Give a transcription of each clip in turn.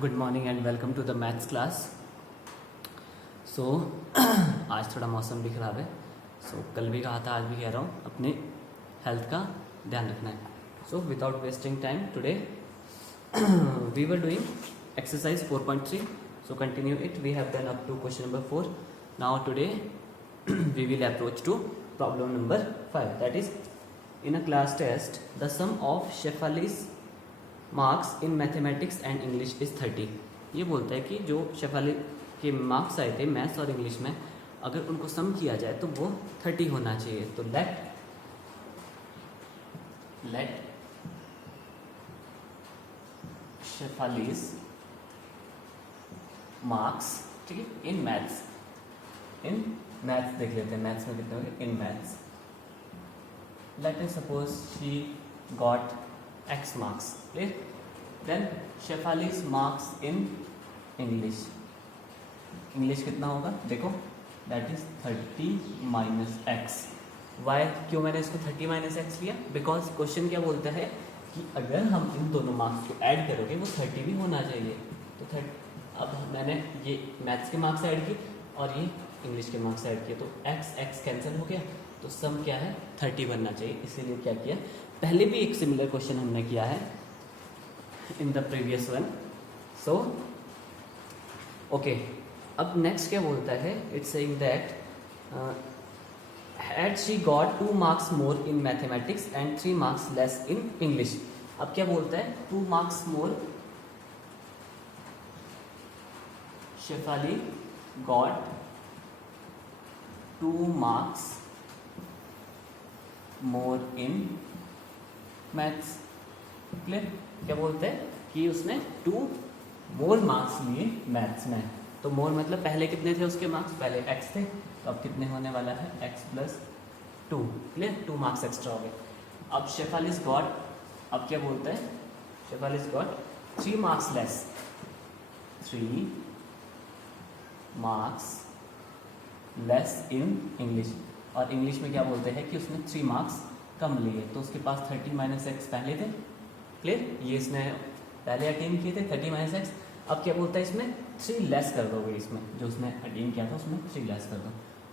Good morning and welcome to the maths class. So आज थोड़ा मौसम भी ख़राब है। कल भी कहा था, आज भी कह रहा हूँ, अपने हेल्थ का ध्यान रखना है। So without wasting time today we were doing exercise 4.3. So continue it. We have done up to question number 4. Now today we will approach to problem number 5. That is in a class test the sum of Shefali's marks in mathematics and English is 30. ये बोलता है कि जो शेफाली के marks आए थे maths और English में, अगर उनको सम किया जाए तो वो 30 होना चाहिए. तो लेट शेफालीज मार्क्स, ठीक है, इन मैथ्स देख लेते हैं. मैथ्स में कितने होंगे in maths. Let me suppose she got X marks. Clear? Then Shefali's marks in English. English कितना होगा देखो, that is 30 minus X. Why? क्यों मैंने इसको 30 minus X लिया? Because क्वेश्चन क्या बोलता है कि अगर हम इन दोनों मार्क्स को ऐड करोगे वो 30 भी होना चाहिए. तो 30, अब मैंने ये मैथ्स के मार्क्स ऐड किए और ये इंग्लिश के मार्क्स ऐड किए, तो X कैंसिल हो गया. तो सम क्या है 30 बनना चाहिए. इसीलिए क्या किया, पहले भी एक सिमिलर क्वेश्चन हमने किया है in the previous one. So okay, अब नेक्स्ट क्या बोलता है, it's saying that had she got 2 marks more in mathematics and 3 marks less in English. अब क्या बोलता है 2 marks more, Shefali got 2 marks more in maths. Clear? क्या बोलते हैं कि उसने 2 मोर मार्क्स लिए मैथ्स में. तो मोर मतलब पहले कितने थे उसके मार्क्स, पहले x थे, तो अब कितने होने वाला है x plus 2. Clear? 2 marks extra हो गए. अब शेफालीज गॉट, अब क्या बोलता है, Shefali's got 3 marks less, 3 marks less in English. और इंग्लिश में क्या बोलते हैं कि उसने 3 marks कम लिए, तो उसके पास 30 minus x पहले थे. क्लियर? ये इसने पहले अटेन किए थे 30 minus x. अब क्या बोलता है इसमें 3 लेस कर दोगे, इसमें जो उसने अटेन किया था उसमें 3 लेस कर दो,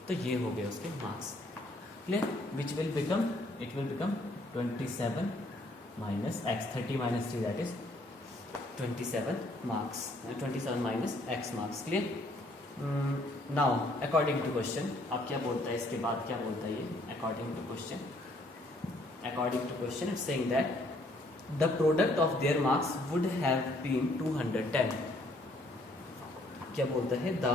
तो ये हो गए उसके marks. Clear? Which will become, it will become 27 minus x. 30 minus 3 that is 27 marks, 27 minus x marks. Clear? Now according to question, अब क्या बोलता है इसके बाद, क्या बोलता है ये according to question. According to question, it's saying that the product of their marks would have been 210. क्या बोलता है, the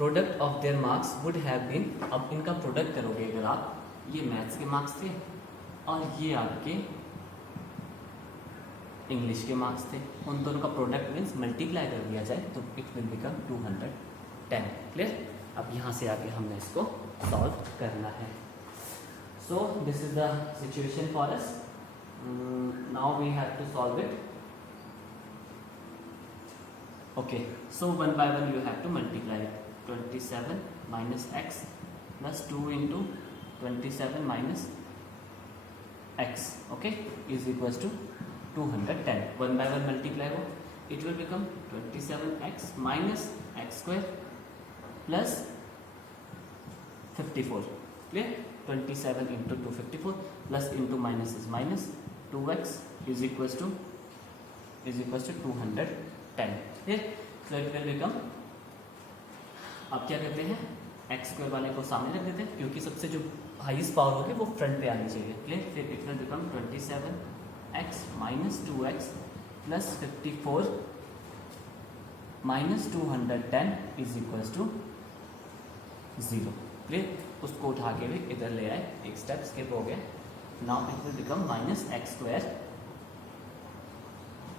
product of their marks would have been. अब इनका प्रोडक्ट करोगे अगर आप, ये मैथ्स के मार्क्स थे और ये आपके इंग्लिश के मार्क्स थे, उन दोनों का प्रोडक्ट मीन्स मल्टीप्लाई कर दिया जाए तो इट विल बिकम 210. क्लियर? अब यहाँ से आगे हमने इसको सॉल्व करना है. So this is the situation for us. Now we have to solve it. Okay, so one by one you have to multiply it. 27 minus x plus 2 into 27 minus x, okay, is equals to 210. One by one multiply हो, it will become 27x minus x square plus 54. Clear? 27 into 254 plus into minus is minus, 2x is equals to 210. Clear? So it will become, अब क्या करते हैं, x square वाले को सामने रख देते हैं क्योंकि सबसे जो हाईएस्ट पावर होगी वो फ्रंट पे आनी चाहिए. क्लियर? फिर it will become 27x minus 2x plus 54 minus 210 is equals to 0. Clear? उसको उठा के भी इधर ले आए, एक स्टेप स्किप हो गया. Now it will become minus x square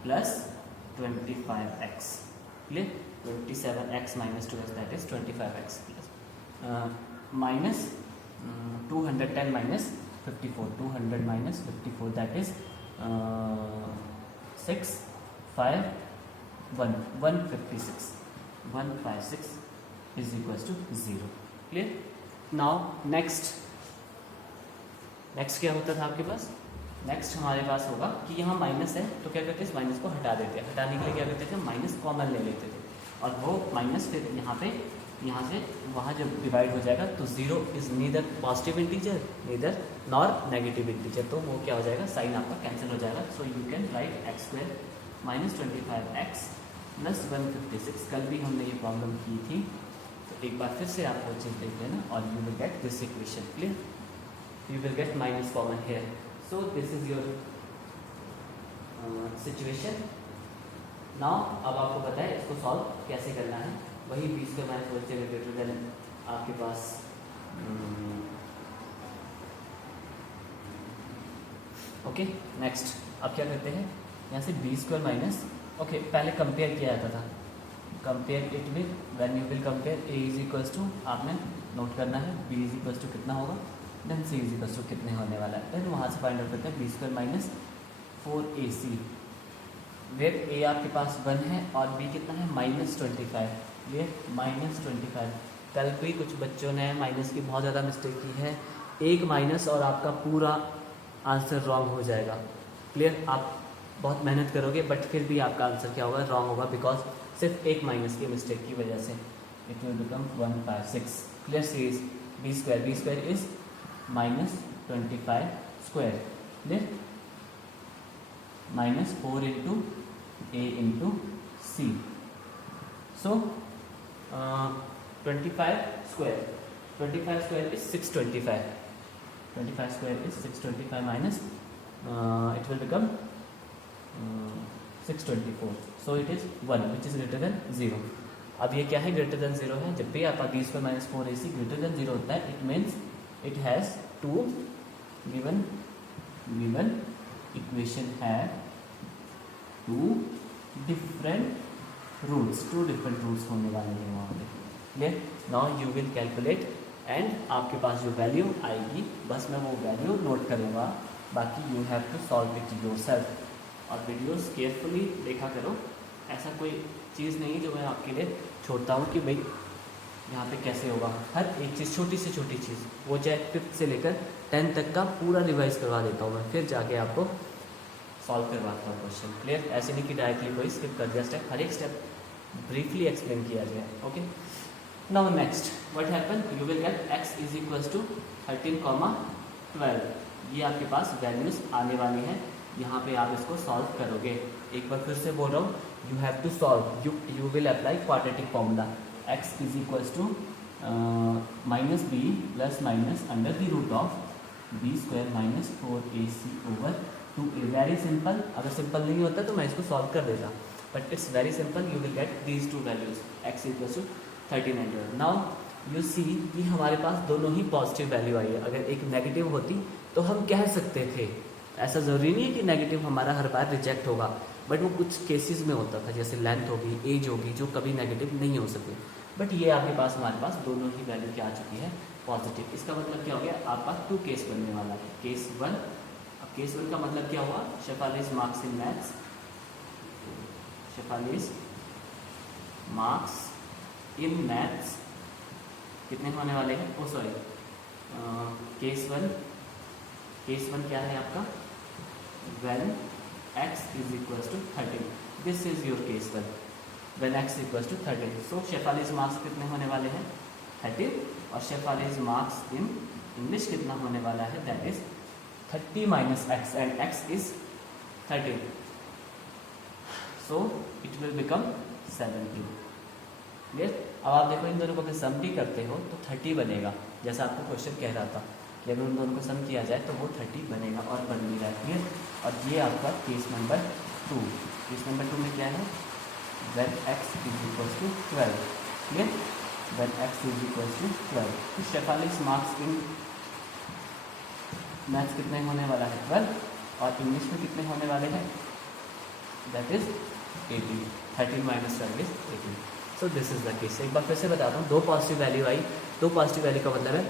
plus 25x. Clear? 27x minus 2x that is 25x plus minus 210 minus 54, 200 minus 54 that is 6 5 1 156 156 is equals to 0. Clear? Now next क्या होता था आपके पास, नेक्स्ट हमारे पास होगा कि यहाँ माइनस है तो क्या करते हैं, इस माइनस को हटा देते हैं। हटाने के लिए क्या करते थे, माइनस कॉमन ले लेते थे और वो माइनस फिर यहाँ से वहाँ जब डिवाइड हो जाएगा तो zero is neither positive integer neither nor negative integer, तो वो क्या हो जाएगा, साइन आपका कैंसिल हो जाएगा। So you can write x square minus 25x plus 156। कल भी हमने ये प्रॉब्लम की थी, तो एक बार फिर से आप वो चीज़ देख लेना और you will get this equation. Clear, you will get minus common hair. So this is your situation. Now अब आपको पता है इसको सॉल्व कैसे करना है। वही 20 का माइनस फोर से ग्रेटर देन आपके पास ओके। नेक्स्ट अब क्या करते हैं, यहाँ से बी स्क्वायर माइनस ओके पहले कंपेयर किया जाता था, compare it with when you will compare A is equals to, आपने नोट करना है बी इज इक्वल्स टू कितना होगा, then C is equals to कितने होने वाला है, देन वहाँ से फाइंड आउट करते हैं बी स्क्वायर माइनस 4ac वेब ए आपके पास 1 है और बी कितना है -25, ये -25। कल भी कुछ बच्चों ने माइनस की बहुत ज़्यादा मिस्टेक की है, एक माइनस और आपका पूरा आंसर रॉन्ग हो जाएगा। क्लियर, आप बहुत मेहनत करोगे बट फिर भी आपका आंसर क्या होगा, रॉन्ग होगा, बिकॉज सिर्फ एक माइनस की मिस्टेक की वजह से। It will become 156। Clear, series B square is -25 square, clear, -4 into a into c. So 25 square is 625. 25 square is 625 minus it will become 624. So it is 1 which is greater than 0. अब ये क्या है, greater than 0 है। जब भी आपका B square minus 4ac greater than 0 होता है, it means it has to given equation है टू डिफरेंट रूट्स होने वाले हैं वहाँ पे। Clear, now you will calculate and आपके पास जो वैल्यू आएगी बस मैं वो वैल्यू नोट करूँगा, बाकी you have to solve it yourself. और वीडियोस केयरफुली देखा करो, ऐसा कोई चीज़ नहीं है जो मैं आपके लिए छोड़ता हूँ कि भाई यहाँ पे कैसे होगा। हर एक चीज़, छोटी से छोटी चीज़, वो चाहे 5th से लेकर 10th तक का पूरा रिवाइज करवा देता हूँ मैं, फिर जाके आपको सॉल्व करवाता हूँ क्वेश्चन। क्लियर, ऐसे नहीं कि डायरेक्टली कोई स्किप कर दिया स्टेप, हर एक स्टेप ब्रीफली एक्सप्लेन किया जाए। Okay, now next what happen, you will get x is equals to 13,12। ये आपके पास वैल्यूज आने वाली हैं, यहाँ पे आप इसको सॉल्व करोगे। एक बार फिर से बोल रहा हूँ, you have to solve, you will apply quadratic formula, x is equals to minus B plus minus under the root of B square minus 4ac over 2a। Very simple, अगर सिंपल नहीं होता तो मैं इसको सॉल्व कर देता, but it's very simple. You will get these two values, x equals to 1300। Now you see कि हमारे पास दोनों ही पॉजिटिव वैल्यू आई है। अगर एक नेगेटिव होती तो हम कह सकते थे, ऐसा ज़रूरी नहीं है कि नेगेटिव हमारा हर बार रिजेक्ट होगा, बट वो कुछ केसेस में होता था, जैसे लेंथ होगी, एज होगी, जो कभी नेगेटिव नहीं हो सकती। बट ये आपके पास, हमारे पास दोनों ही वैल्यू क्या आ चुकी है, पॉजिटिव। इसका मतलब क्या हो गया, आपका 2 केस बनने वाला है। केस 1, अब केस 1 का मतलब क्या हुआ, Shefali's marks in maths, Shefali's marks in maths कितने होने वाले हैं, ओ सॉरी, केस 1 क्या है आपका, when x is equals to 13। This is your case 1 when x equals to 13। So Shefali's marks कितने होने वाले हैं, 13, और शेफालीज मार्क्स इन इंग्लिश कितना होने वाला है, that is 30 minus x and x is 13, so it will become 17। Clear, अब आप देखो इन दोनों को अगर सम भी करते हो तो 30 बनेगा, जैसा आपको क्वेश्चन कह रहा था कि अगर उन दोनों को सम किया जाए तो वो 30 बनेगा, और बन भी रहा है। क्लियर, और ये आपका केस नंबर 2। केस नंबर 2 में क्या है, when x is equals to 12। Clear, when x is equals to 12, तो शेफालीज मार्क्स इन मैथ्स कितने होने वाला है, 12, और इंग्लिश में कितने होने वाले हैं, that is 18। 13 minus 12 is 18। So this is the case. एक बार फिर से बताता हूँ, 2 पॉजिटिव वैल्यू आई, 2 पॉजिटिव वैल्यू का मतलब है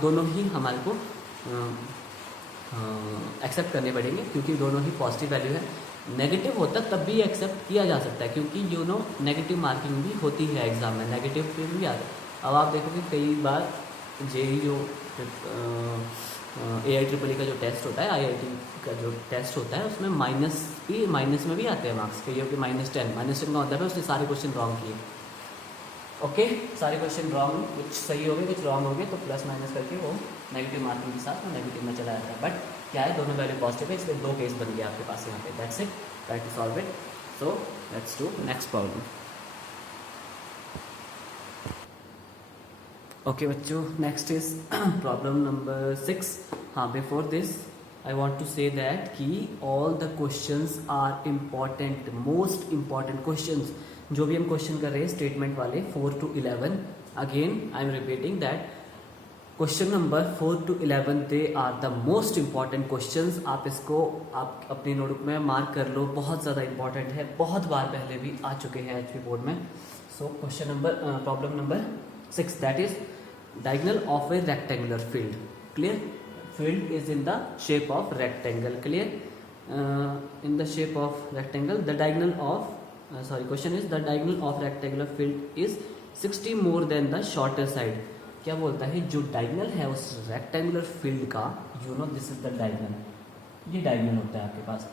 दोनों ही हमारे को एक्सेप्ट करने पड़ेंगे, क्योंकि दोनों ही पॉजिटिव वैल्यू है। नेगेटिव होता तब भी एक्सेप्ट किया जा सकता है, क्योंकि यू नो नेगेटिव मार्किंग भी होती है एग्जाम में, नेगेटिव पे भी आता है। अब आप देखोगे कई बार जेई जो AIEEE का जो टेस्ट होता है, IIT का जो टेस्ट होता है, उसमें माइनस में भी आते हैं मार्क्स के, ये कि -10 का मतलब है उसने सारे क्वेश्चन रॉन्ग किए। ओके, सारे क्वेश्चन रॉन्ग, कुछ सही हो गए कुछ रॉन्ग हो गए, तो प्लस माइनस करके वो नेगेटिव मार्किंग के साथ वो नेगेटिव में चला जाता है। बट क्या है, दोनों वैल्यू पॉजिटिव है, इसलिए 2 केस बन गया आपके पास यहाँ पे। That's it, try to solve it. So let's do next problem. Okay बच्चों, नेक्स्ट इज प्रॉब्लम नंबर 6। हाँ, before this I want to say that कि all the questions are important, most important questions जो भी हम question कर रहे हैं statement वाले 4 to 11, again I am repeating that question number 4 to 11 they are the most important questions. आप इसको आप अपनी नोटबुक में मार्क कर लो, बहुत ज़्यादा इंपॉर्टेंट है, बहुत बार पहले भी आ चुके हैं HP बोर्ड में। So question number problem number 6, that is diagonal of a rectangular field. Clear? Field is in the shape of rectangle. Clear? In the shape of rectangle, the diagonal of question is the diagonal of rectangular field is 60 more than the shorter side. क्या बोलता है, जो diagonal है उस rectangular field का, you know this is the diagonal, ये diagonal होता है आपके पास।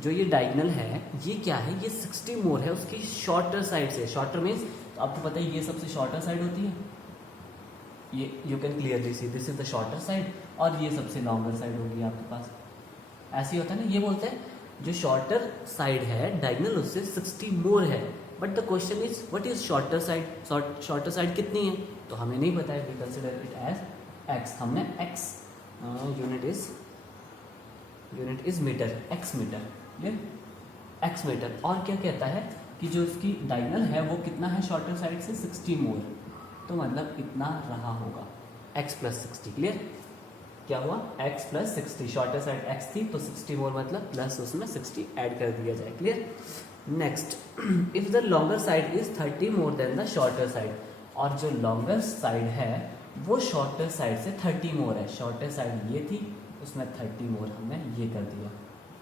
जो ये डायगनल है ये क्या है, ये 60 मोर है उसकी शॉर्टर साइड से। शॉर्टर मीन्स आपको पता है ये सबसे शॉर्टर साइड होती है, ये you can clearly see this is the shorter side, और ये सबसे लॉन्गर साइड होगी आपके पास। ऐसे ही होता है ना, ये बोलते हैं जो शॉर्टर साइड है डायगनल उससे 60 मोर है। But the question is what is shorter side, shorter side कितनी है तो हमें नहीं पता है। We consider it as X, हमने X unit is metre, X metre, ये एक्स मीटर। और क्या कहता है कि जो इसकी डायगनल है वो कितना है शॉर्टर साइड से 60 मोर, तो मतलब इतना रहा होगा x + 60। क्लियर? क्या हुआ, x + 60, शॉर्टर साइड x थी तो 60 मोर मतलब प्लस उसमें 60 ऐड कर दिया जाए। Clear? Next, if the longer side is 30 more than the shorter side, और जो लॉन्गर साइड है वो शॉर्टर साइड से 30 मोर है। शॉर्टर साइड ये थी, उसमें 30 मोर हमने ये कर दिया।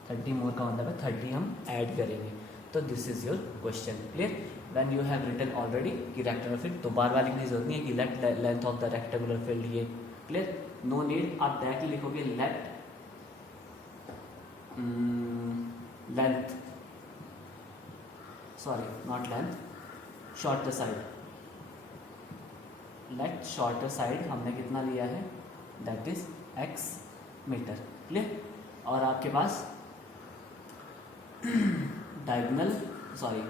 30 मोर का मतलब है 30 हम ऐड करेंगे। तो this is your question. Clear? When you have written already कि rectangular field, तो बार बार लिखने की जरूरत नहीं है कि let length of the rectangular field, ये क्लियर, नो नीड। आप डायरेक्टली लिखोगे let length, sorry not length, shorter side, let shorter side हमने कितना लिया है, that is x metre. Clear? और आपके पास डायगोनल, सॉरी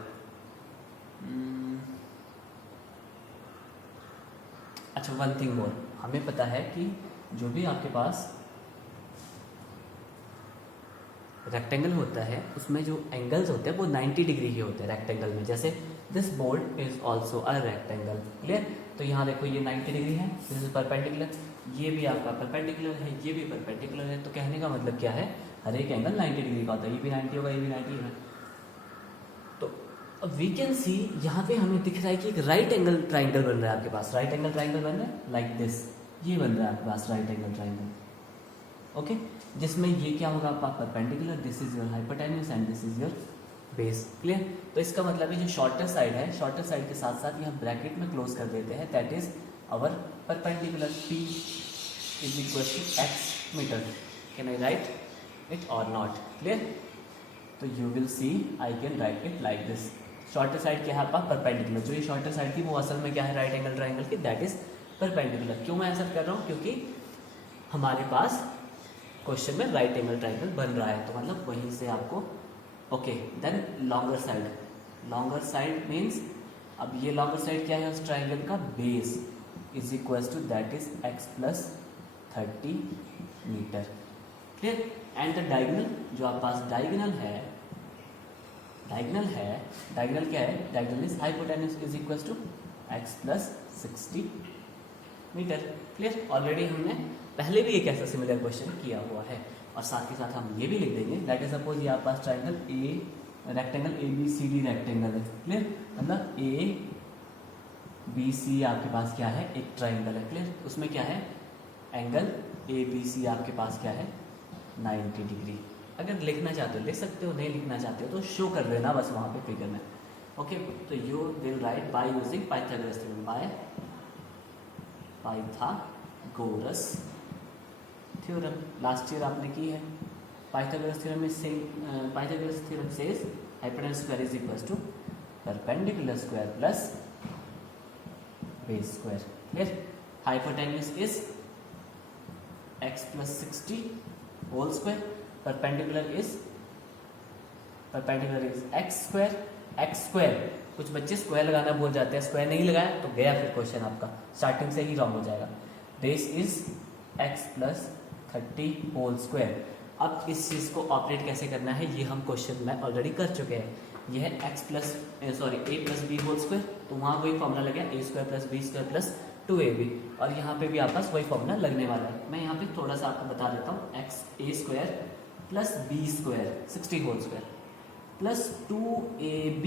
अच्छा, वन थिंग मोर, हमें पता है कि जो भी आपके पास रेक्टेंगल होता है उसमें जो एंगल्स होते हैं वो 90 डिग्री के होते हैं रेक्टेंगल में। जैसे this board is also a rectangle. Clear? तो यहाँ देखो ये 90 डिग्री है, दिस इज परपेंडिकुलर, ये भी आपका परपेंडिकुलर है, ये भी परपेंडिकुलर है। तो कहने का मतलब क्या है, हर एक एंगल 90 डिग्री का होता है, ये भी 90 होगा, ये भी 90 है। अब वी कैन सी, यहाँ पे हमें दिख रहा है कि एक राइट एंगल ट्राइंगल बन रहा है आपके पास। राइट एंगल ट्राइंगल बन रहा है लाइक दिस, ये बन रहा है आपके पास राइट एंगल ट्राइंगल। ओके, जिसमें ये क्या होगा आपका perpendicular, this is your hypotenuse and this is your base. Clear? तो इसका मतलब है जो शॉर्टर साइड है, शॉर्टर साइड के साथ साथ यहाँ ब्रैकेट में क्लोज कर देते हैं, that is our perpendicular, P is equal to x metre. Can I write it और नॉट? क्लियर? तो you will see I can write it like this. Shorter side क्या है आपका परपेंडिकुलर, जो ये शॉर्टर साइड थी वो असल में क्या है राइट एंगल ट्राइंगल की, दैट इज परपेंडिकुलर। क्यों मैं ऐसा कर रहा हूँ, क्योंकि हमारे पास क्वेश्चन में राइट एंगल ट्राइंगल बन रहा है, तो मतलब वहीं से आपको okay. Then longer side, longer side means, अब ये लॉन्गर साइड क्या है उस ट्राइंगल का, base is equal to that is x + 30 metre. Clear? And the diagonal, जो आपके पास डायगोनल है, डायगोनल क्या है, diagonal is hypotenuse is equal to x + 60 metre. Clear? Already हमने पहले भी एक ऐसा सिमिलर क्वेश्चन किया हुआ है, और साथ के साथ हम ये भी लिख देंगे दैट इज सपोज ये आपके पास ट्राइंगल रेक्टेंगल ABCD रेक्टेंगल है। क्लियर? मतलब ABC आपके पास क्या है, एक ट्राइंगल है। क्लियर? उसमें क्या है, एंगल ABC आपके पास क्या है, 90 डिग्री। अगर लिखना चाहते हो लिख सकते हो, नहीं लिखना चाहते हो तो शो कर देना बस वहाँ पे फिगर में। ओके, तो you will write by using Pythagoras theorem, by Pythagoras theorem last year आपने की है। पाइथागोरस थ्योरम में same, Pythagoras theorem says hypotenuse square is equal to perpendicular square plus base square. Clear? Hypotenuse is x plus 60 whole square, perpendicular is x square. कुछ बच्चे square लगाना भूल जाते हैं, स्क्वायर नहीं लगाया तो गया फिर क्वेश्चन आपका, स्टार्टिंग से ही रॉन्ग हो जाएगा। Base is x plus 30 whole square. अब इस चीज़ को ऑपरेट कैसे करना है ये हम क्वेश्चन में ऑलरेडी कर चुके हैं। यह है a plus B whole square, तो वहाँ वही फॉर्मूला लगे a square plus B square plus 2ab, और यहाँ पे भी आप पास वही फॉर्मूला लगने वाला है। मैं यहाँ पे थोड़ा सा आपको बता देता हूँ। a square plus B square 60 whole square plus 2ab,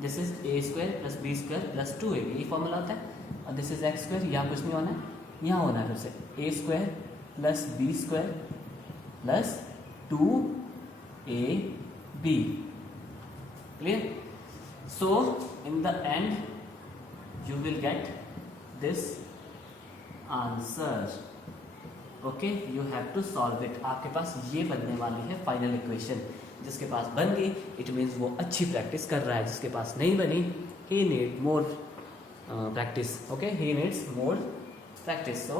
this is a square plus B square plus 2ab, ये फॉर्मूला होता है। और दिस इज x स्क्वायर, यहाँ कुछ नहीं होना है, यहाँ होना है फिर से a square plus B square plus 2ab। Clear? So in the end you will get this answer. Okay, you have to solve it. आपके पास ये बनने वाली है फाइनल इक्वेशन। जिसके पास बन गई इट मीन्स वो अच्छी प्रैक्टिस कर रहा है, जिसके पास नहीं बनी he need more practice. Okay, he needs more practice. So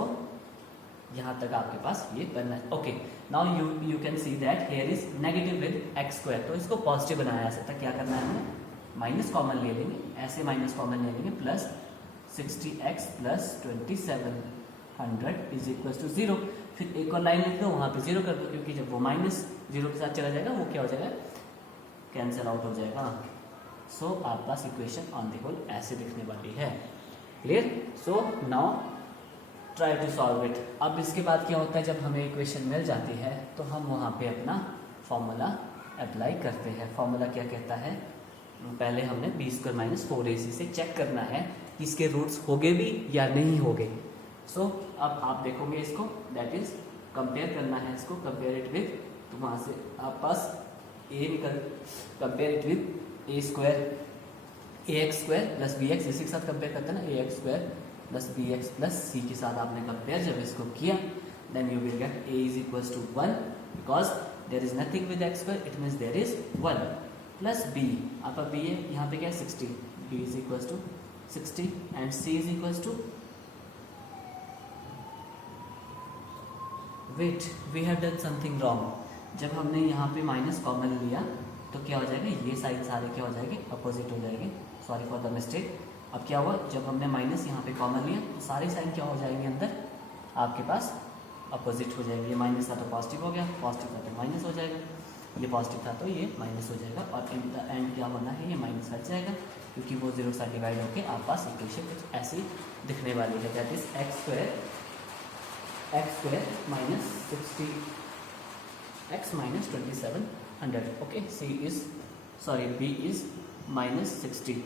यहाँ तक आपके पास ये बनना है। Okay, now you can see that here is negative with x square, तो इसको पॉजिटिव बनाया जा सकता है। क्या करना है हमें? माइनस कॉमन ले लेंगे, ऐसे माइनस कॉमन ले लेंगे, plus 60x plus 2700 is equal to 0। फिर एक और लाइन लिख दो, वहाँ पे 0 कर दो, क्योंकि जब वो माइनस 0 के साथ चला जाएगा वो क्या हो जाएगा? कैंसिल आउट हो जाएगा। सो आपके पास इक्वेशन ऑन द होल ऐसे दिखने वाली है। Clear? So now try to solve it. अब इसके बाद क्या होता है, जब हमें इक्वेशन मिल जाती है तो हम वहाँ पे अपना फॉर्मूला अप्लाई करते हैं। फॉर्मूला क्या कहता है? पहले हमने बी स्क्वायर माइनस 4ac से चेक करना है कि इसके रूट्स होंगे भी या नहीं होंगे। सो अब आप देखोगे इसको, दैट इज कंपेयर करना है इसको, कंपेयर इट विद, तो वहाँ से आप पास a निकल, compare it with a square ax square plus bx, इसी के साथ कंपेयर करते हैं ना, ax square plus bx plus c के साथ आपने कंपेयर जब इसको किया, then you will get a is equals to 1 because there is nothing with x square, it means there is 1 plus b, आपका b है, यहाँ पे क्या है 60, b is equals to 60 and c is equals to, wait we have done something wrong. जब हमने यहाँ पे माइनस कॉमन लिया तो क्या हो जाएगा, ये साइड सारे क्या हो जाएंगे, अपोजिट हो जाएंगे। Sorry for the mistake. अब क्या हुआ, जब हमने माइनस यहाँ पे कॉमन लिया तो सारे साइन क्या हो जाएंगे अंदर आपके पास अपोजिट हो जाएंगे। ये माइनस था तो पॉजिटिव हो गया, पॉजिटिव था तो माइनस हो जाएगा, ये पॉजिटिव था तो ये माइनस हो जाएगा, और इन द एंड क्या होना है, ये माइनस हट जाएगा क्योंकि वो 0 के साथ डिवाइड होकर आप पास इक्वेशन कुछ ऐसी दिखने वाली है, that is x square minus 60 x minus 2700। Okay, b is minus 60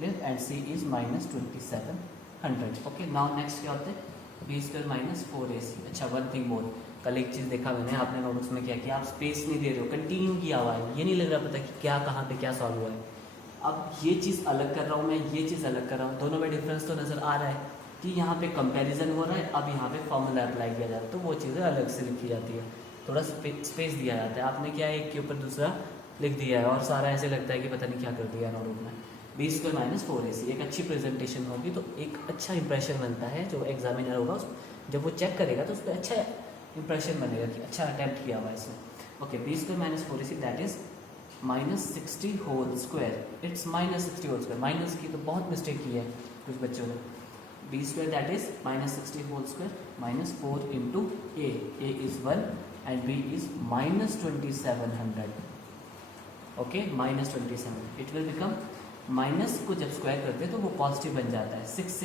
and c is minus 2700। Okay, now next क्या होता है, b स्क्वायर माइनस 4ac। अच्छा, वन थिंग मोर, कल एक चीज़ देखा मैंने, आपने नोट्स में क्या किया, आप स्पेस नहीं दे रहे हो, कंटिन्यू किया हुआ है, ये नहीं लग रहा पता कि क्या कहाँ पे क्या सॉल्व हुआ है। अब ये चीज़ अलग कर रहा हूँ मैं, ये चीज़ अलग कर रहा हूँ, दोनों में डिफरेंस तो नज़र आ रहा है कि यहाँ पे कंपैरिजन हो रहा है, अब यहाँ पे फॉर्मूला अप्लाई किया जा रहा है, तो वो चीज़ें अलग से लिखी जाती है, थोड़ा स्पेस दिया जाता है। आपने क्या एक के ऊपर दूसरा लिख दिया है और सारा ऐसे लगता है कि पता नहीं क्या कर दिया नोट में। बी स्क्वायर माइनस 4ac, एक अच्छी प्रेजेंटेशन होगी तो एक अच्छा इंप्रेशन बनता है, जो एग्जामिनर होगा जब वो चेक करेगा तो उस पर अच्छा इंप्रेशन बनेगा कि अच्छा अटैम्प्ट किया हुआ है इसमें। Okay, B square minus 4ac that is minus 60 whole square, it's minus 60 whole square, minus की तो बहुत मिस्टेक की है कुछ बच्चों ने। B square that is minus 60 whole square minus 4 into A is 1 and B is minus 2700। Okay, minus 27, it will become, minus को जब स्क्वायर करते हैं तो वो पॉजिटिव बन जाता है, 6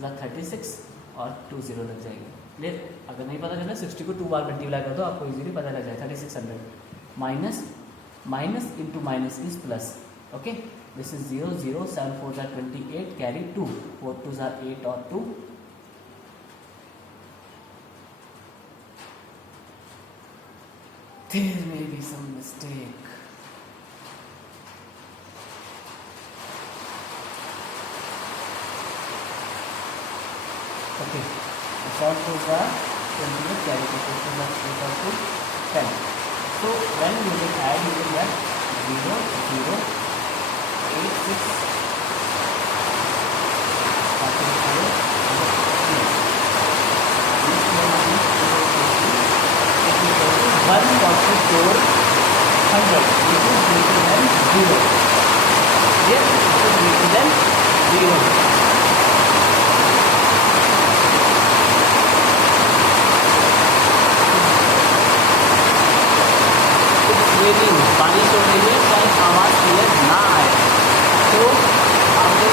36 और 2 0 लग जाएंगे। क्लियर? अगर नहीं पता चला 60 को 2 बार मल्टीप्लाई कर दो, आपको इजीली पता लग जाए 3600। Minus into minus is plus. Okay, this is 0 0 7 4 28 carry 2 4 2 8 और 2 there may be some mistake. Okay, the short होगा 20 with carry the question that's equal to 10. So when you will add, you will get 0, 0, 8, 6, 144 100, which is greater than 0. Yes, it is greater than 0. Raining, बारिश हो रही है, शायद आवाज़ clear ना आए, तो आपको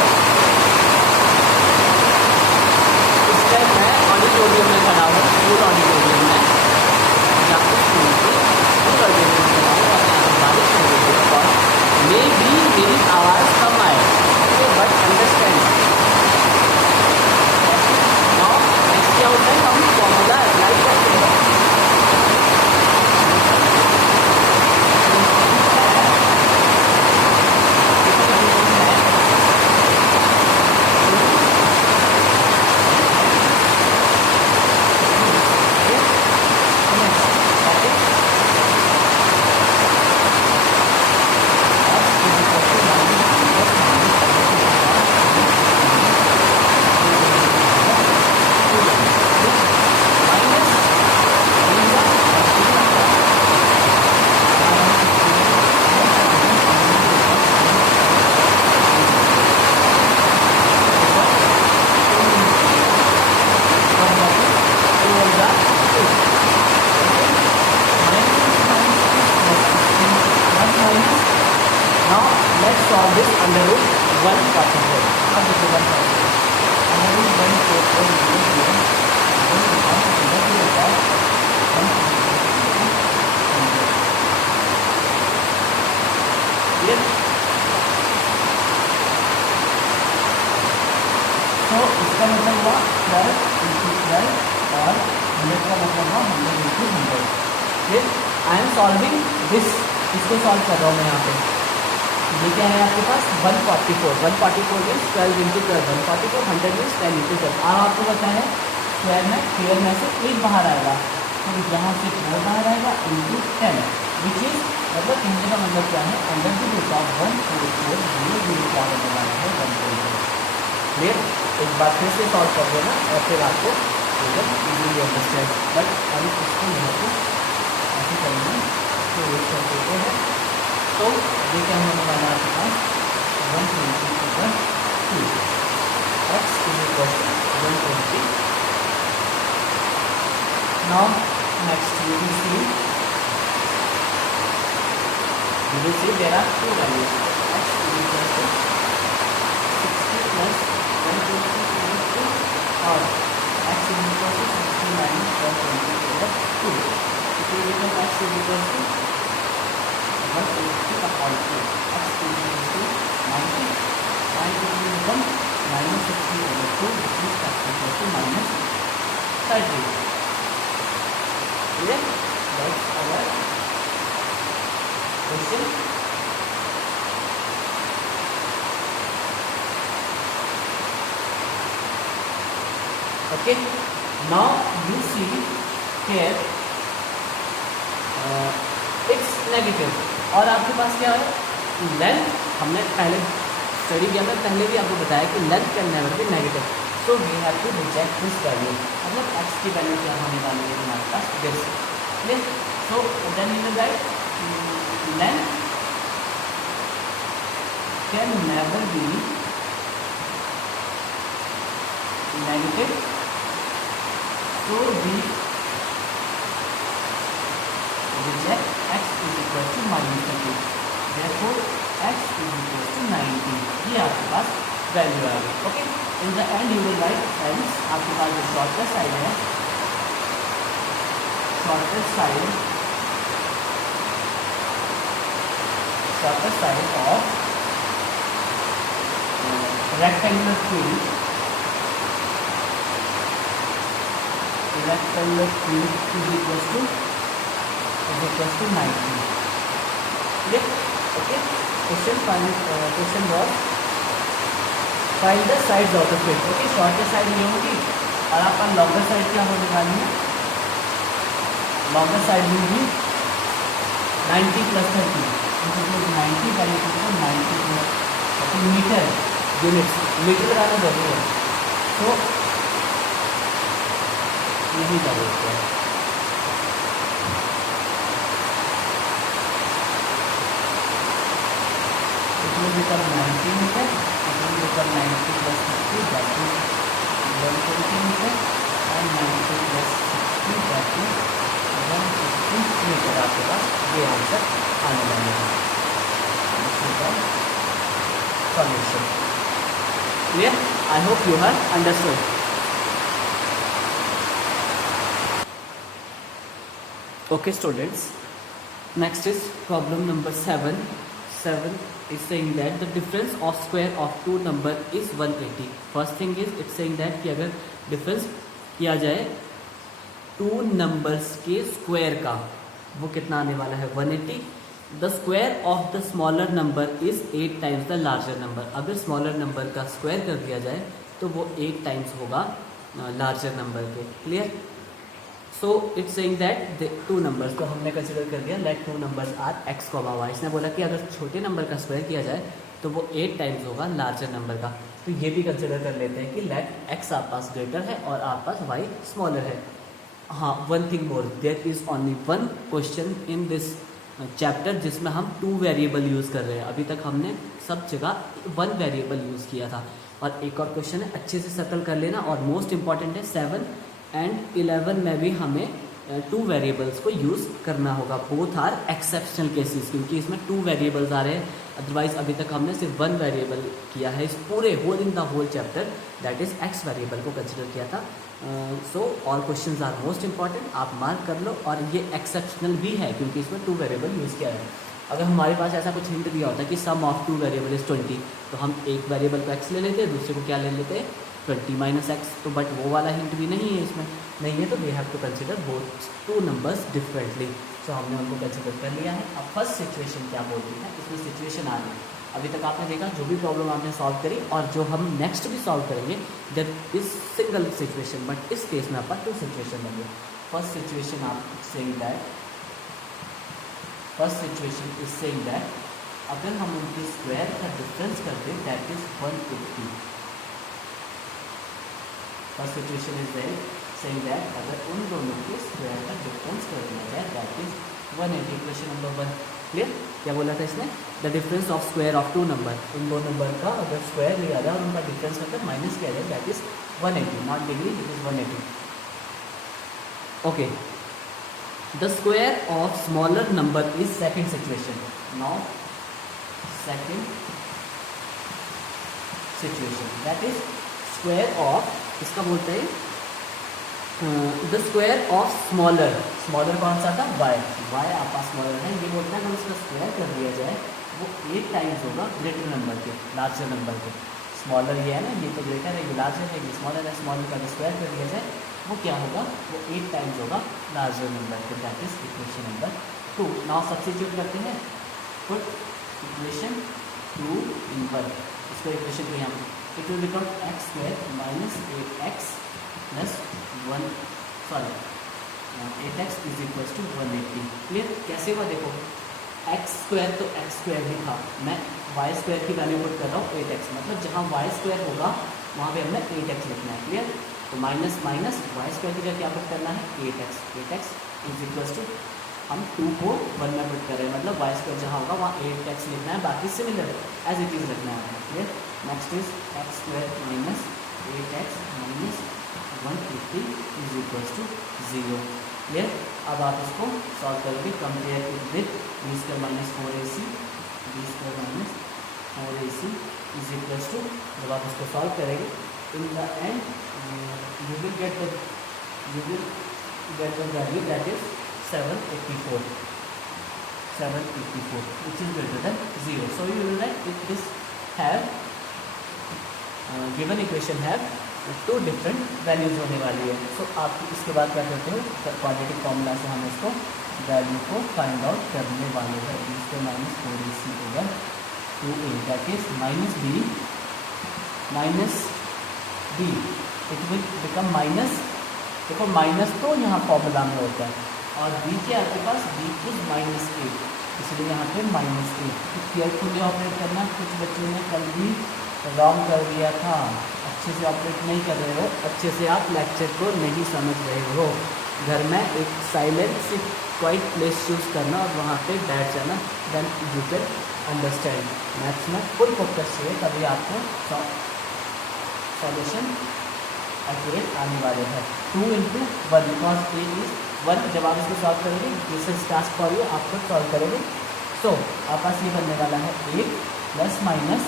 इस टाइम मैं ऑडिटोरियम में खड़ा हूँ, स्कूल ऑडिटोरियम में, या फिर स्कूल के स्कूल ऑडिटोरियम में खड़ा हूँ और यहाँ पर बारिश हो रही है और मे भी मेरी आवाज़ कम आए, okay, but understand. Now next क्या होता है, हम फॉर्मूला अप्लाई करते हैं। Solve this under root 144. अब देखो 144 under root 144 तो इसका मतलब हुआ 12 into 12 और 100 का मतलब हुआ 100 into 100. फिर आई एम सॉल्विंग दिस, इसको सॉल्व कर रहा हूँ मैं यहाँ पे। ये क्या है आपके पास 144 मीन्स 12 इंटू 12, 144 100 मीन्स 10 इंटू 12। अब आपको पता है स्क्वायर में पेयर में से एक बाहर आएगा, तो यहाँ से 4 बाहर आएगा इंटू 10, विच इज मतलब कहने का मतलब क्या है, अंडर द रूट ऑफ 144 0 क्या होने वाला है 144। क्लियर, एक बार फिर से सॉल्व कर देना और फिर आपको इजीली अंडरस्टैंड। बट हम इसको यहाँ पे ऐसे करेंगे तो ये कर देते हैं, तो ये क्या होने वाला है आपके पास 120 x is equal to 120. Now next you will see there are two values, x is equal to 60 plus 120 over 2 or x is equal to 60 minus 120 over 2. If you become x is equal to 180 upon 2, x is equal to 90, and it will become minus 60 over 2, which is x equal to minus 30. Clear? That's our question. Okay. Now you see here it's negative और आपके पास क्या है length, हमने पहले study किया, मैं पहले भी आपको बताया कि length can never be negative, so we have to reject this value. मतलब x की वैल्यू क्या होने वाली है हमारे पास this. Clear, so then you will write length can never be negative, so we reject x is equal to minus 30, therefore x is equal to 90। ये आपके पास वैल्यू आ गई। Okay, in the end you will right hence आपके पास जो shortest side है, shortest side of rectangular cube is equals to 90। Clear? Okay. Question was find the sides of the cube। Okay, shortest side ये होगी और आपका longer side क्या होने वाली है लॉन्गर साइड विल बी 90 + 30 90 का 90 + मीटर यूनिट्स, मीटर लगाना जरूरी है। तो यही का बोलते हैं। It will become 90 meter. It will become 90 + 50, that is 120 meter, and 90 + 60, that is 150 meter। आपके पास ये आंसर आने वाले हैं। Solution clear? I hope you have understood. Okay students, next is problem number 7. 7 is saying that the difference of square of two number is 180. First thing is it's saying that कि अगर difference किया जाए two numbers के square का, वो कितना आने वाला है 180. The square of the smaller number is 8 times the larger number. अगर smaller number का square कर दिया जाए तो वो 8 times होगा larger number के। Clear? So it's saying that the two numbers को हमने कंसिडर कर दिया, let two numbers are x, y। इसने बोला कि अगर छोटे नंबर का स्क्वायर किया जाए तो वो 8 टाइम्स होगा लार्जर नंबर का। तो ये भी कंसिडर कर लेते हैं कि let x आप पास ग्रेटर है और आप पास y स्मॉलर है। हाँ, one thing more, there is only one question in this chapter जिसमें हम 2 वेरिएबल यूज़ कर रहे हैं। अभी तक हमने सब जगह 1 वेरिएबल यूज़ किया था। और एक और क्वेश्चन है, अच्छे से सर्कल कर लेना। और मोस्ट इंपॉर्टेंट है 7 एंड 11 में भी हमें 2 वेरिएबल्स को यूज़ करना होगा। बोथ आर एक्सेप्शनल केसेस, क्योंकि इसमें 2 वेरिएबल्स आ रहे हैं। अदरवाइज अभी तक हमने सिर्फ 1 वेरिएबल किया है इस पूरे in the whole chapter, that is x variable को कंसिडर किया था। So all questions are most important, आप मार्क कर लो। और ये एक्सेप्शनल भी है क्योंकि इसमें 2 वेरिएबल यूज़ किया है। अगर हमारे पास ऐसा कुछ हिंट दिया होता है कि सम ऑफ 2 वेरिएबल इज 20, तो हम एक वेरिएबल को एक्स ले लेते हैं, दूसरे को क्या ले लेते हैं 20 - x। तो बट वो वाला हिंट भी नहीं है इसमें, नहीं है, तो we have to consider both 2 numbers differently. So हमने उनको कंसिडर कर लिया है। अब फर्स्ट सिचुएशन क्या बोलती है, इसमें सिचुएशन आ रही है। अभी तक आपने देखा जो भी प्रॉब्लम आपने सॉल्व करी और जो हम नेक्स्ट भी सॉल्व करेंगे that is single situation, but इस केस में आपका 2 सिचुएशन लगे। फर्स्ट सिचुएशन आप saying that, first situation is saying that अगर हम उनके स्क्वायर का डिफरेंस करते that is 180। First situation is saying that अगर उन दोनों के स्क्वायर का डिफरेंस कर दिया जाए that is 180। Equation number 1 clear? क्या बोला था इसने, the difference of square of 2 number, उन 2 नंबर का अगर स्क्वायर लिया जाए और उनका डिफरेंस करके माइनस किया जाए that is 180, not degree, it is 180। Okay, the square of smaller number is second situation. Now second situation that is square of, इसका बोलते हैं the square of smaller. Smaller कौन सा था, y आपका स्मॉलर है। ये बोलता है अगर उसका स्क्वायर कर दिया जाए वो 8 टाइम्स होगा ग्रेटर नंबर के, लार्जर नंबर के। स्मॉलर ये है ना, ये तो ग्रेटर है, ये लार्जर है, ये स्मॉलर है। स्मॉलर का स्क्वायर कर दिया जाए वो क्या होगा, वो 8 टाइम्स होगा लार्जर नंबर के। That is equation number 2। Now substitute करते हैं, पुट इक्वेशन 2 इन 1। इसको इक्वेशन को यहाँ it will become x square minus 8x plus 8x is equal to 180। Clear? कैसे हुआ देखो, x स्क्वायर तो x स्क्वायर ही था, मैं y स्क्वायर की वैल्यू पुट कर रहा हूँ 8x, मतलब जहाँ y स्क्वायर होगा वहाँ पे हमने 8x लिखना है। क्लियर? तो माइनस माइनस y स्क्वायर की जगह क्या पुट करना है 8x। 8x is equal to, हम 2 को 1 में पुट कर रहे हैं, मतलब y स्क्वायर जहाँ होगा वहाँ 8x लिखना है, बाकी सिमिलर एज इट इज़ रखना है। Clear? Next is x square minus 8x minus 180 is equal to 0। Clear? अब आप इसको सॉल्व करोगे, compare it with b square minus 4ac, b square minus 4ac is equal to, जब आप इसको solve करेंगे in the end you will get the value that is 784 which is greater than 0. So you will write if this have given equation have 2 different values होने वाली है। So आप इसके बाद क्या करते हो, क्वाड्रेटिक फॉर्मूला से हम इसको वैल्यू को फाइंड आउट करने वाले हैं। B square minus 4ac over 2a that is minus b, it will become minus, देखो माइनस तो यहाँ फॉर्मूला में होता है, और b क्या है आपके पास, b इज -8, इसलिए यहाँ पे -8। तो केयरफुली ऑपरेट करना, कुछ बच्चों ने कल भी रॉन्ग कर दिया था, अच्छे से ऑपरेट नहीं कर रहे हो, अच्छे से आप लेक्चर को नहीं समझ रहे हो। घर में एक साइलेंट सी क्वाइट प्लेस चूज करना और वहाँ पे बैठ जाना, then you can understand. Maths में फुल फोकस चाहिए, तभी आपको सॉल्यूशन एक्यूरेट आने वाले हैं। 2 × 1 बिकॉज ए इज 1, जब आप इसको सॉल्व करेंगे, this is task for you, आप खुद सॉल्व करेंगे। सो आपके पास ये बनने वाला है 1 प्लस माइनस।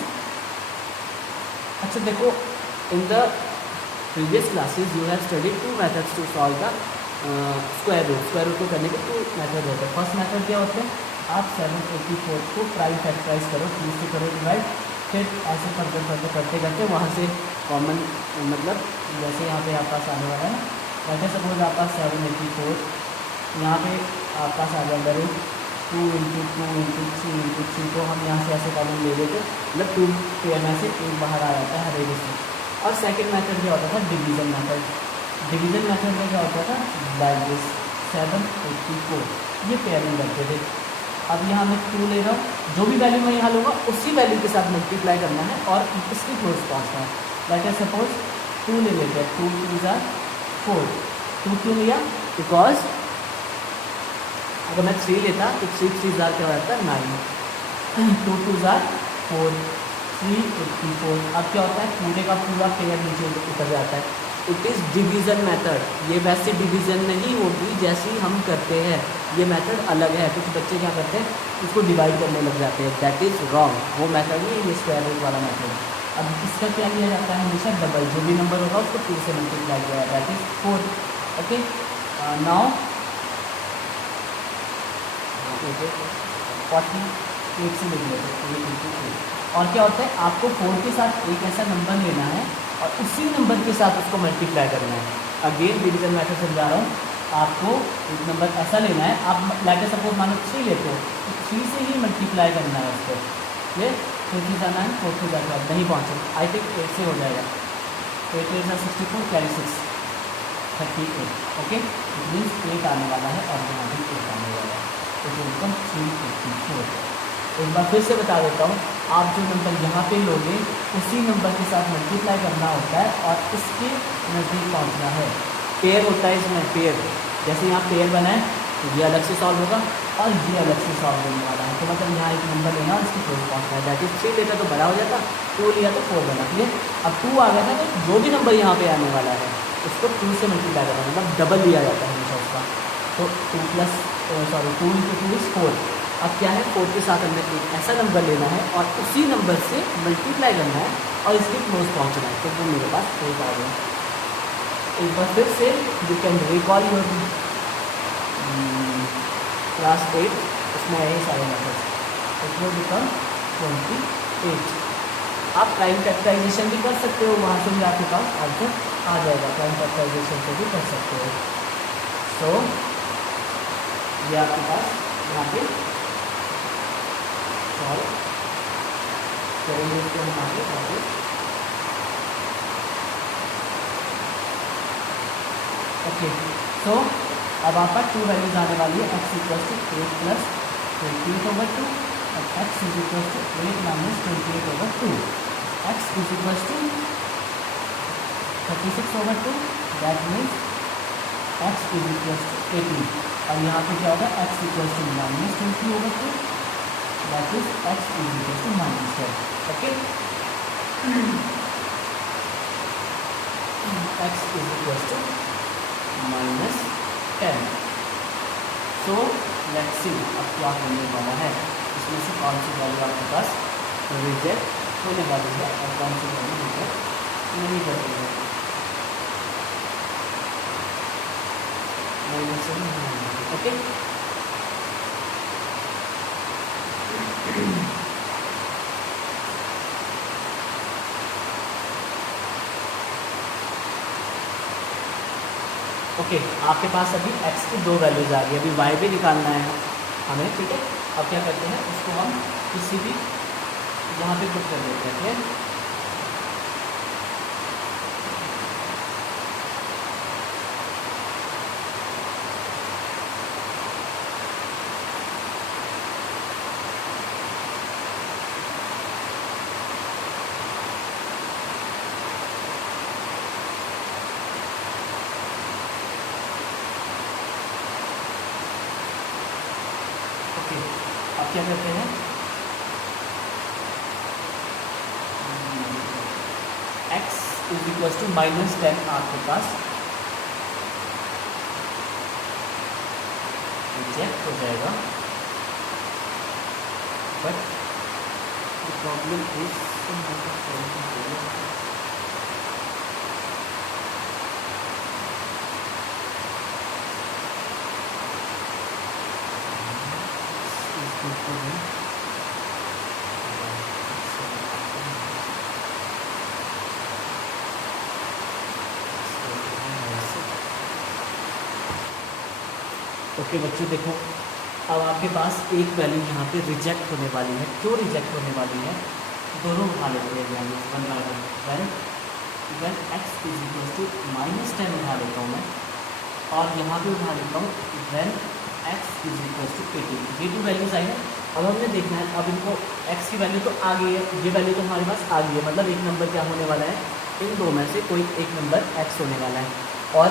अच्छा देखो, in the previous classes you have studied 2 methods to solve the square root को करने के 2 मेथड होते हैं। फर्स्ट मेथड क्या होते हैं, आप 784 को प्राइम फैक्टराइज करो, 2 से करो डिवाइड, फिर ऐसे करते करते वहाँ से कॉमन, मतलब जैसे यहाँ पे आपके पास आने वाला है, वैसे सपोज आपके पास 784, यहाँ पे आपके पास आ जाएगा 2 × 2 × 3 × 3, तो हम यहाँ से ऐसे कॉमन ले लेते, मतलब 2 पेयर में से एक बाहर आ जाता है हर एक से। और सेकंड मेथड क्या होता था, डिवीजन मेथड। डिवीजन मेथड में क्या होता था, लाइक दिस 784, ये पेयरिंग करते थे। अब यहाँ मैं 2 ले रहा हूँ, जो भी वैल्यू मैं यहाँ लूँगा उसी वैल्यू के साथ मल्टीप्लाई करना है और इसकी क्लोज पहुँचना है। लाइक आई सपोज 2 ले लेते हैं, 2 × 2 = 4। 2 क्यों लिया, बिकॉज अगर मैं 3 लेता तो 3 × 3 = क्या हो जाता है 9, 2 × 2 = 4, 384। अब क्या होता है, पूरे का पूरा पेयर नीचे उतर जाता है। It is division method. ये वैसे डिवीज़न नहीं होगी जैसी हम करते हैं, ये मेथड अलग है। कुछ बच्चे क्या करते हैं, इसको डिवाइड करने लग जाते हैं, दैट इज़ रॉन्ग। वो मेथड नहीं, ये स्क्वायर रूट वाला मेथड। अब इसका क्या लिया जाता है, हमेशा डबल, जो भी नंबर होगा उसको 2 से मल्टीप्लाई किया जाता है, दैट इज़ 4। ओके, नाउ 48 से लिख लेते हैं। और क्या होता है, आपको 4 के साथ एक ऐसा नंबर लेना है और उसी नंबर के साथ उसको मल्टीप्लाई करना है। अगेन डिवीजन मेथड समझा रहा हूँ, आपको एक नंबर ऐसा लेना है, आप लाइक सपोज मानो 3 लेते हो, तो 3 से ही मल्टीप्लाई करना है उसको। ये 4 × 3 = 9, 4 × 2 = 12, नहीं पहुँचे, आई थिंक 8 से हो जाएगा। 8 × 8 = 64, कैरी 6, 38। ओके, इट मीन्स 8 आने वाला है और यहाँ भी 8 आने वाला है, तो जो इनकम 384। एक बार फिर से बता देता हूँ, आप जो नंबर यहाँ पे लोगे उसी नंबर के साथ मल्टीप्लाई करना होता है और इसके नज़दीक पहुँचना है। पेयर होता है इसमें, पेयर, जैसे यहाँ पेयर बना है तो ये अलग से सॉल्व होगा और ये अलग से सॉल्व होने वाला है। तो मतलब यहाँ एक नंबर लेना और इसकी क्लोज पहुँचना है, दैट इज 3 लेता तो बड़ा हो जाता, 2 लिया तो 4 बना। क्लियर, अब 2 आ गया था तो जो भी नंबर यहाँ पे आने वाला है उसको 2 से मल्टीप्लाई करना, मतलब डबल लिया जाता है हमेशा उसका। तो 2 × 2 = 4। अब क्या है, 4 के साथ हमने एक ऐसा नंबर लेना है और उसी नंबर से मल्टीप्लाई करना है और इसके क्लोज पहुंचना है, तो वो मेरे पास 4 आ गया। एक बार फिर से you can recall your class 8, उसमें यही सारे मेथड्स, इट विल बिकम 28। आप प्राइम फैक्टराइजेशन भी कर सकते हो, वहाँ से भी आपके पास आंसर आ जाएगा, प्राइम फैक्टराइजेशन से भी कर सकते हो। सो ये आपके पास यहाँ पे सॉल्व करेंगे, इसको हम आगे। ओके, सो अब आपका 2 वैल्यूज आने वाली है, x = 8 + 28/2 और x = 8 - 28/2, x = 36/2, that means x = 18। और यहाँ पे क्या होगा, x = -20/2, that is x = -10। Okay, x = -10। So let's see अब क्या होने वाला है, इसमें से कौन सी वैल्यू आपके पास रिजेक्ट होने वाली है और कौन सी वैल्यू रिजेक्ट नहीं कर रही है। ओके, ओके, आपके पास अभी x की 2 वैल्यूज आ गई, अभी y भी निकालना है हमें, ठीक है। अब क्या करते हैं, उसको हम किसी भी यहाँ पे पुट कर देते हैं, ठीक है। क्या करते हैं, x इज इक्वल टू -10 आपके पास रिजेक्ट हो जाएगा, but the problem is okay बच्चों देखो, अब आपके पास एक वैल्यू यहाँ पे रिजेक्ट होने वाली है। क्यों रिजेक्ट होने वाली है, दोनों उठा लेते हैं value one by one. When x is equal to -10 उठा लेता हूँ मैं, और यहाँ पे उठा लेता हूँ when x is equal to 18। ये टू वैल्यूज आई है। अब हमने देखना है, अब इनको एक्स की वैल्यू तो आ गई है, ये वैल्यू तो हमारे पास आ गई है, मतलब एक नंबर क्या होने वाला है, इन दो में से कोई एक नंबर एक्स होने वाला है, और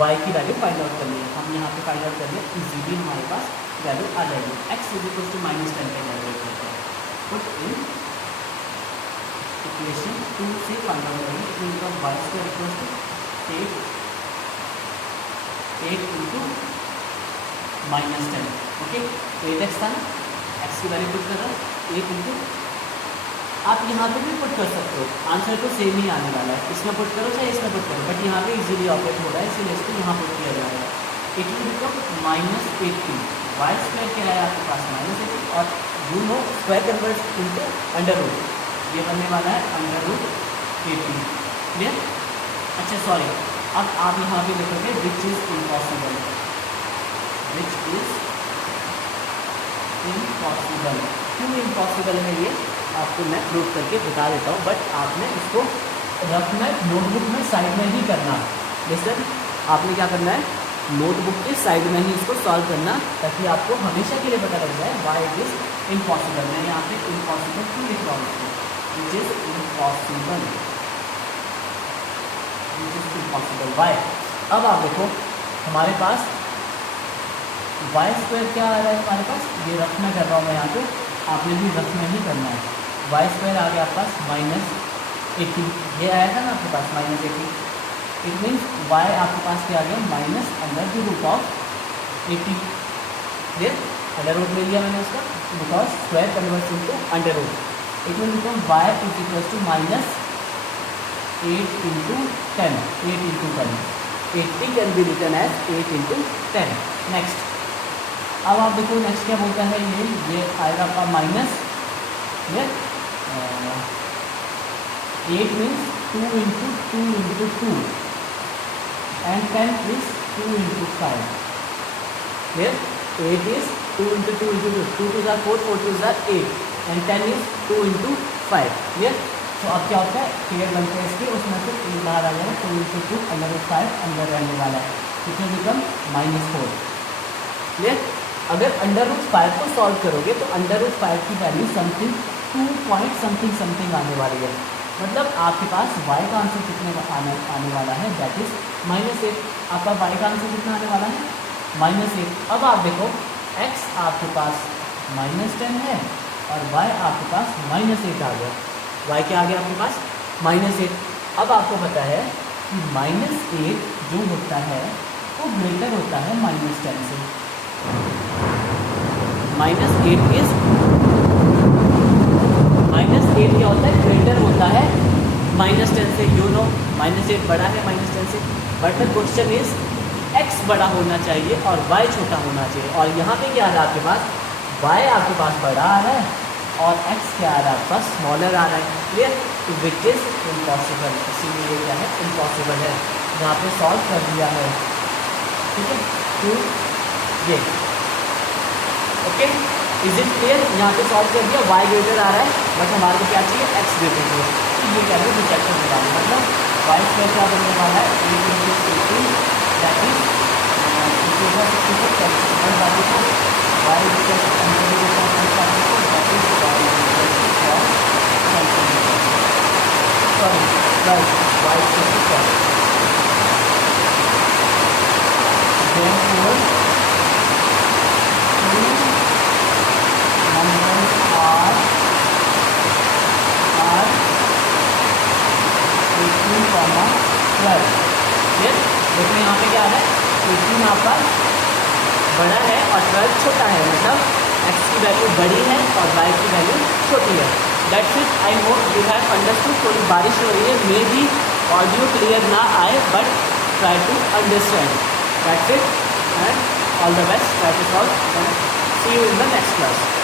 y की वैल्यू फाइंड आउट करनी है। हम यहाँ पे फाइंड आउट करेंगे, इजीली हमारे पास वैल्यू आ जाएगी। x इज इक्वल टू -10 पे वैल्यू करते हैं, पुट इन इक्वेशन 2 से फाइंड आउट करेंगे। तो इनका y square equal to 8 into -10, okay 8x था ना, x की वैल्यू पुट कर रहा है 8 इंटू, आप यहाँ पे भी पुट कर सकते हो, आंसर तो सेम ही आने वाला है, इसमें पुट करो चाहे इसमें पुट करो, बट यहाँ पे इजीली ऑपरेट हो रहा है, इसीलिए इसको यहाँ पुट किया जा रहा है। It will become -18, y square क्या है आपके पास -18, और you know square convert into under root, ये बनने वाला है √18, क्लियर। अच्छा सॉरी, अब आप यहाँ पे लिखोगे विच is impossible, which is impossible. क्यों इम्पॉसिबल है ये आपको मैं प्रूव करके बता देता हूँ, बट आपने इसको रखना है नोटबुक में साइड में ही करना। लिसन, आपने क्या करना है, नोटबुक के साइड में ही इसको सॉल्व करना, ताकि आपको हमेशा के लिए पता लग जाए वाई इट इज इम्पॉसिबल। मैं यहाँ पे इम्पॉसिबल क्यों लिख रहा हूँ इसको, which is impossible, which is impossible y. अब आप देखो हमारे पास वाई स्क्वायर क्या आ रहा है हमारे पास, ये रफ में कर रहा हूँ मैं यहाँ पे, आपने भी रफ में ही करना है। वाई स्क्वायर आ गया आपके पास -18, ये आया था ना आपके पास -18, इट मीन्स वाई आपके पास क्या आ गया -√18, क्लियर। अंडर रूट ले लिया मैंने उसका, because square converts into under root. It will become y is equal to -8 into 10, 8 into 10, 80 can be written as 8 into 10। Next, अब आप देखो नेक्स्ट क्या बोलता है, ये आएगा आपका माइनस, ये 8 means 2 into 2 into 2 and 10 is 2 into 5, clear. 8 is 2 into 2 into 2, 2 2 4, 4 2 8, and 10 is 2 into 5, clear. तो अब क्या होता है, क्लियर बनते हैं इसके, उसमें से एक बाहर आ जाएगा, 2 इंटू 2 √5 अंदर रहने वाला है, इट विल बिकम -4, क्लियर। अगर √5 को सॉल्व करोगे तो √5 की वैल्यू समथिंग 2 पॉइंट समथिंग आने वाली है, मतलब आपके पास y का आंसर कितने का आने वाला है, दैट इज -8। आपका y का आंसर कितना आने वाला है, -8। अब आप देखो x आपके पास -10 है और y आपके पास -8 आ गया, y क्या आ गया आपके पास -8। अब आपको पता है कि -8 जो होता है वो ग्रेटर होता है -10 से। -8 क्या होता है, ग्रेटर होता है -10 से, यू नो -8 बड़ा है -10 से, but the question is x बड़ा होना चाहिए और y छोटा होना चाहिए, और यहाँ पे क्या आ रहा है आपके पास, y आपके पास बड़ा आ रहा है और x क्या आ रहा है आपके पास स्मॉलर आ रहा है, क्लियर। तो विच इज इम्पॉसिबल, इसीलिए ये क्या है, इम्पॉसिबल है, यहाँ पे सॉल्व कर दिया है, ठीक है। तो ये ओके, इज इट क्लियर, यहाँ पे सॉल्व कर दिया, y ग्रेटर आ रहा है बट हमारे को क्या चाहिए, x ग्रेटर चाहिए, तो ये क्या है रिजेक्ट होने वाला है, मतलब y स्क्वायर क्या बनने वाला है, 8 × 18, दैट इज क्या है, 18 यहाँ पर बड़ा है और 12 छोटा है, मतलब x की वैल्यू बड़ी है और y की वैल्यू छोटी है। That's it, I hope you have understood. थोड़ी बारिश हो रही है, मे बी ऑडियो क्लियर ना आए, but try to understand. That's it and all the best, that is all. See you in the next class.